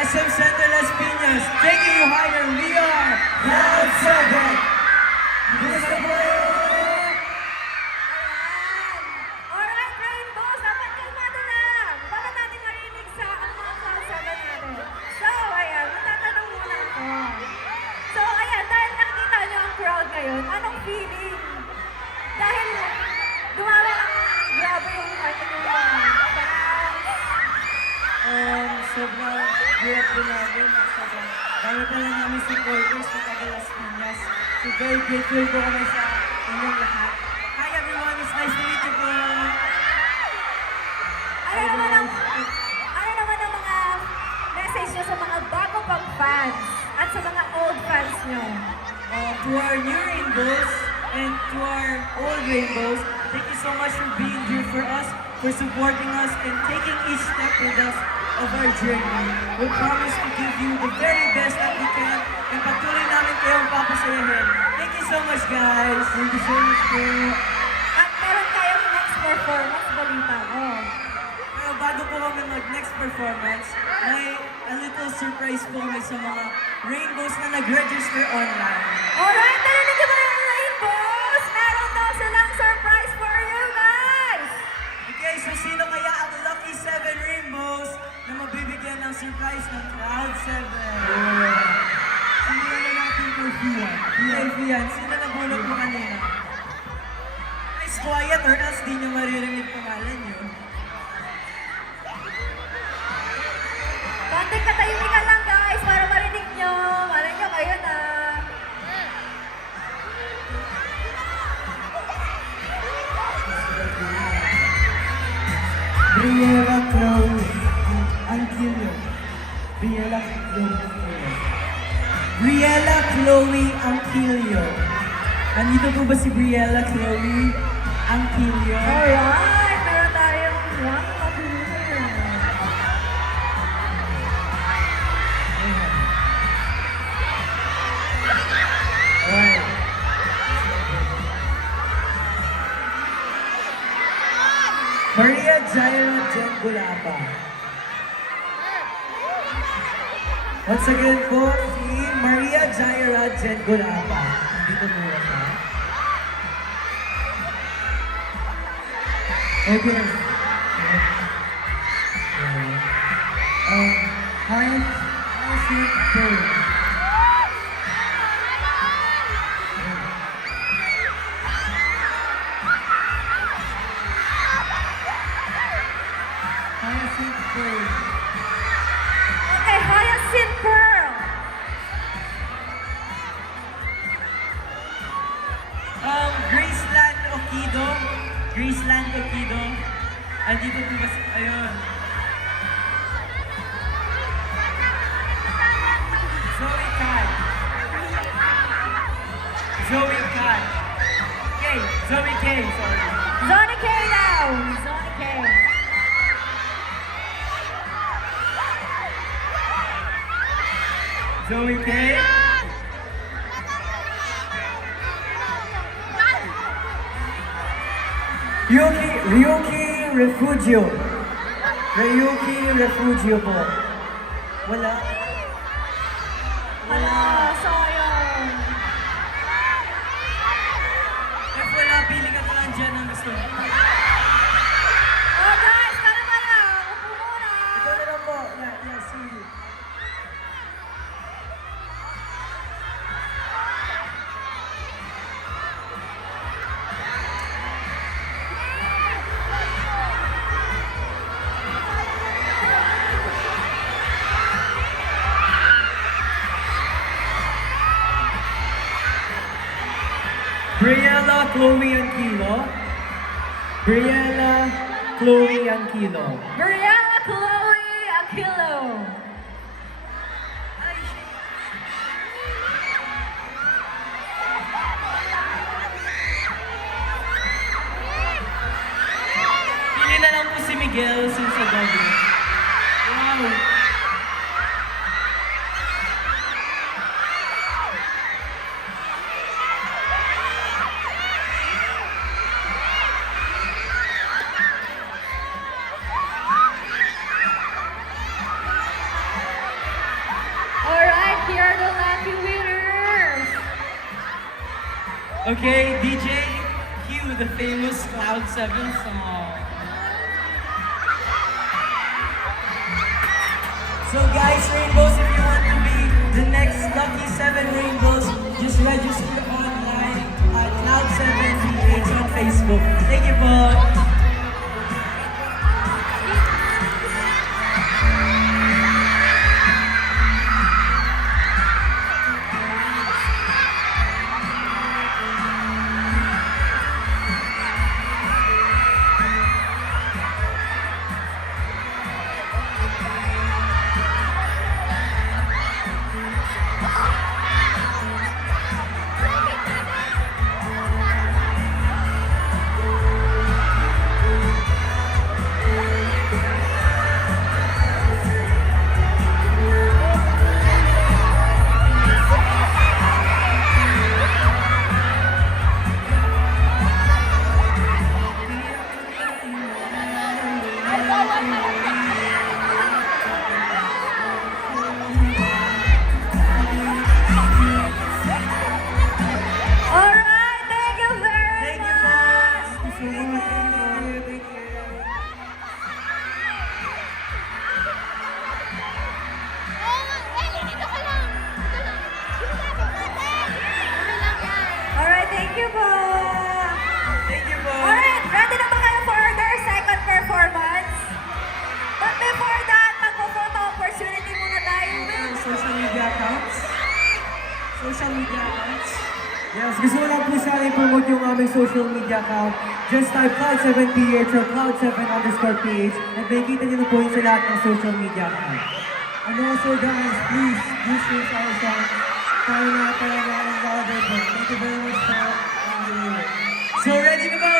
SM Center Las Piñas, taking you higher, we are Cloud 7! Gusto mo yun? Alright, Rainbows, dapat kalmado lang. Bakit natin marinig sa ang mga Cloud 7 natin? So, ayan, matatanong muna ako. So, ayan, dahil nakikita niyo ang crowd ngayon, anong feeling? Dahil gumawa ang grabe yung ating Sobrang hirap din namin. Sobrang dami pa lang namin supporters sa Tagalas Piñas. So very grateful po kami sa inyong lahat. Hi everyone, it's nice to meet you po. ano naman ang mga message niyo sa mga bago pang fans at sa mga old fans niyo? To our new rainbows and to our old rainbows, thank you so much for being here for us, for supporting us and taking each step with us of our journey. We promise to give you the very best that we can and patuloy namin kayong papasayahin. Thank you so much guys. Thank you so much po. At meron tayong next performance, balita ko. Pero bago po kami mag-next performance, may a little surprise po kami sa mga rainbows na nag-register online. Alright, narinig niyo ba yung Rainbows? Meron daw silang surprise for you guys! Okay, so sino kaya ang lucky 7 rainbows na mabibigyan ng surprise ng Cloud 7? Sino na natin po Fian? Fian, sino nabulot mo kanina? Guys, quiet or else di nyo maririnig pangalan nyo. Konting katahimikan lang guys para marinig nyo. Malay nyo kayo na. Briella Chloe Anquilio. Briella Chloe Anquilio. Briella Chloe Anquilio. Nandito po ba si Briella Chloe Anquilio? Alright, meron tayong one matulungan. Alright. Maria Jaira Jen Gulapa. Once again po, si Maria Jaira Jen Gulapa. Dito po siya. Okay. Hyacinth Pearl. Hyacinth Pearl. Okay, Hyacinth Pearl. Graceland Okido. Graceland Okido. Andito po ba si... Ayun. Zoe Cat. Zoe Cat. Okay, Zoe K, sorry. Zonny K now. Zonny K. Zoe K. Ryuki Refugio. Ryuki Refugio po. Wala. Hala, sayang. If wala, pili ka na lang dyan ang gusto mo. Oh guys, kalma lang. Upo muna. Ito na lang po. Yeah, see you. Briella Chloe Anquilo. Briella Chloe Anquilo. Briella Chloe Aquilo. Pili na lang po si Miguel since sa gabi. Wow! Okay, DJ, cue the famous Cloud 7 song. So guys, Rainbows, if you want to be the next lucky 7 Rainbows, just register online at Cloud7PH on Facebook. Thank you po. Alright, thank you very Thank you much. po. Thank you so much. Thank you. Alright, thank you po. Thank you po. Alright, ready na ba kayo for their second performance? But before that, magpo-photo opportunity muna tayo with Social media accounts? Social media accounts? Yes, gusto ko lang po sana i-promote yung aming social media account. Just type Cloud7PH or Cloud7_PH and makikita niyo na po yun sa lahat ng social media account. And also guys, please, this is our song. Tayo na talaga ang louder po. Thank you very much po. So ready na ba